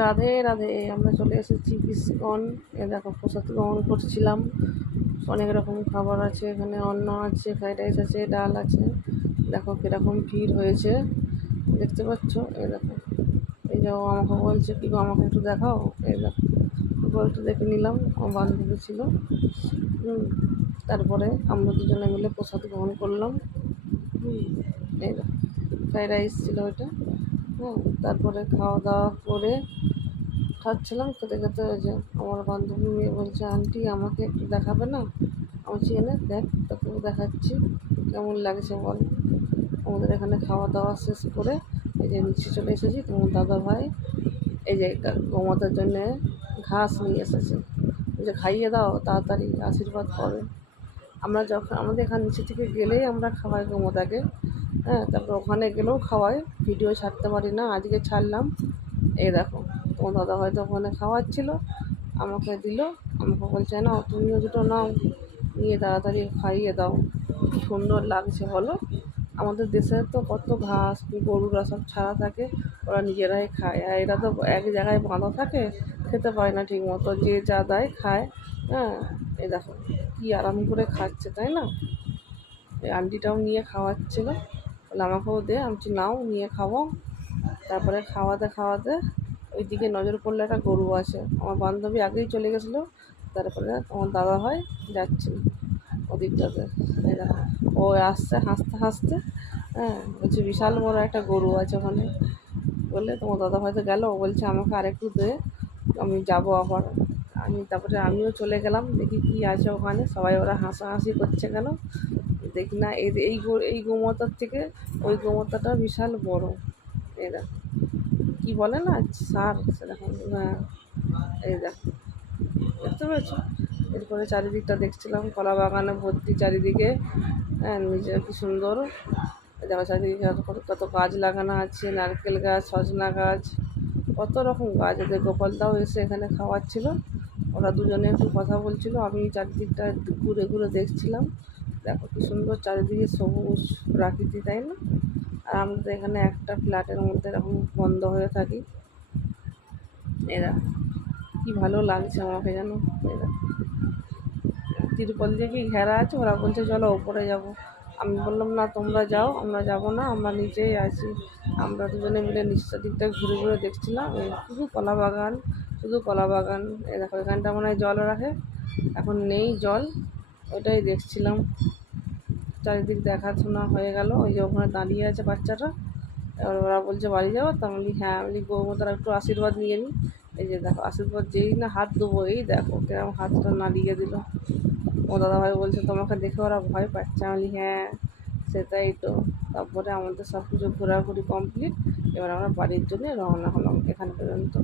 রাধে রাধে, আমরা চলে এসেছি ইস্কন। এ দেখো প্রসাদ গ্রহণ করছিলাম। অনেক রকম খাবার আছে এখানে, অন্ন আছে, ফ্রাইড রাইস আছে, ডাল আছে। দেখো কীরকম ভিড় হয়েছে, দেখতে পাচ্ছ? এই দেখো, এই যে ও আমাকে বলছে কি গো আমাকে একটু দেখাও। এই দেখো, ওকে একটু দেখে নিলাম, আমার বান্ধবী ছিল। তারপরে আমরা দুজনে মিলে প্রসাদ গ্রহণ করলাম। এই দেখো, ফ্রাইড রাইস ছিল ওইটা। তারপরে খাওয়া দাওয়া করে খাচ্ছিলাম, খেতে খেতে ওই যে আমার বান্ধবী মেয়ে বলছে, আন্টি আমাকে একটু দেখাবে না? আমি বলছি, এনে দেখ, তোকেও দেখাচ্ছি, কেমন লাগছে বল। আমাদের এখানে খাওয়া দাওয়া শেষ করে এই যে নিচে চলে এসেছি। তোমার দাদা ভাই এই যে গোমাতার জন্যে ঘাস নিয়ে এসেছে, এই যে খাইয়ে দাও তাড়াতাড়ি, আশীর্বাদ করে। আমরা যখন আমাদের এখান নিচে থেকে গেলেই আমরা খাওয়াই গোমাতাকে। তারপর ওখানে গেলেও খাওয়াই, ভিডিও ছাড়তে পারি না, আজকে ছাড়লাম। এই দেখো, তোমার দাদা হয়তো ওখানে খাওয়াচ্ছিল, আমাকে দিল। আমাকে বলছে, নাও তুমিও দুটো নাও, নিয়ে তাড়াতাড়ি খাইয়ে দাও। কি সুন্দর লাগছে বলো। আমাদের দেশে তো কত ঘাস, গরুরা সব ছাড়া থাকে, ওরা নিজেরাই খায়। আর এরা তো এক জায়গায় বাঁধা থাকে, খেতে পায় না ঠিক মতো, যে যা দেয় খায়। এই দেখো কি আরাম করে খাচ্ছে, তাই না? এই আন্টিটাও নিয়ে খাওয়াচ্ছিল, বলে আমাকেও দে। আমি বলছি, নাও নিয়ে খাবো। তারপরে খাওয়াতে খাওয়াতে ওই দিকে নজর পড়লে একটা গরু আছে। আমার বান্ধবী আগেই চলে গেছিলো, তারপরে আমার দাদা ভাই যাচ্ছিল ওদিকটাতে। এই দেখো, ও আসছে হাসতে হাসতে, বলছে বিশাল বড় একটা গরু আছে ওখানে। বললে তোমার দাদা হয়তো গেল, বলছে আমাকে আরেকটু দে, আমি যাবো আবার। তারপরে আমিও চলে গেলাম, দেখি কি আছে ওখানে। সবাই ওরা হাসাহাসি করছে কেন দেখি না, এই গোমাতার থেকে ওই গোমাতাটা বিশাল বড়। এরা কী বলে না, সার সেরকম। এই দেখো, দেখতে পেয়েছো? এরপরে চারিদিকটা দেখছিলাম, কলা বাগানে ভর্তি চারিদিকে। নিজে কি সুন্দর। দেখো চারিদিকে কত গাছ লাগানো আছে, নারকেল গাছ, সজনা গাছ, কত রকম গাছ। ওদের গোপালদাও এসে এখানে খাওয়াচ্ছিল, ওরা দুজনে একটু কথা বলছিল, আমি চারিদিকটা ঘুরে ঘুরে দেখছিলাম। দেখো কি সুন্দর চারিদিকে সবুজ প্রাকৃতি, তাই না? আর আমরা তো এখানে একটা ফ্ল্যাটের মধ্যে এরকম বন্ধ হয়ে থাকি। এরা কি ভালো লাগছে আমাকে যেন। এরা তিরপল দিয়ে কি ঘেরা আছে, ওরা বলছে চলো ওপরে যাব। আমি বললাম, না তোমরা যাও, আমরা যাব না, আমরা নিচেই আছি। আমরা দুজনে মিলে নিচের দিকটা ঘুরে ঘুরে দেখছিলাম, শুধু কলা বাগান, শুধু কলা বাগান। এই দেখো এখানটা মনে হয় জল রাখে, এখন নেই জল, ওইটাই দেখছিলাম। চারিদিক দেখাশোনা হয়ে গেল। ওই যে ওখানে দাঁড়িয়ে আছে বাচ্চাটা, এবার ওরা বলছে বাড়ি যাবো, তা আমি হ্যাঁ, আমি গোমাতার একটু আশীর্বাদ নিয়ে নিই। এই যে দেখো আশীর্বাদ, যেই না হাত দেবো, এই দেখো কিরকম হাতটা নাড়িয়ে দিল। ও দাদাভাই বলছে তোমাকে দেখে ওরা ভয় পাচ্ছে। আমি বলি হ্যাঁ, সেটাই তো। তারপরে আমাদের সব কিছু ঘোরাঘুরি কমপ্লিট, এবার আমরা বাড়ির জন্য রওনা হলাম এখান পর্যন্ত।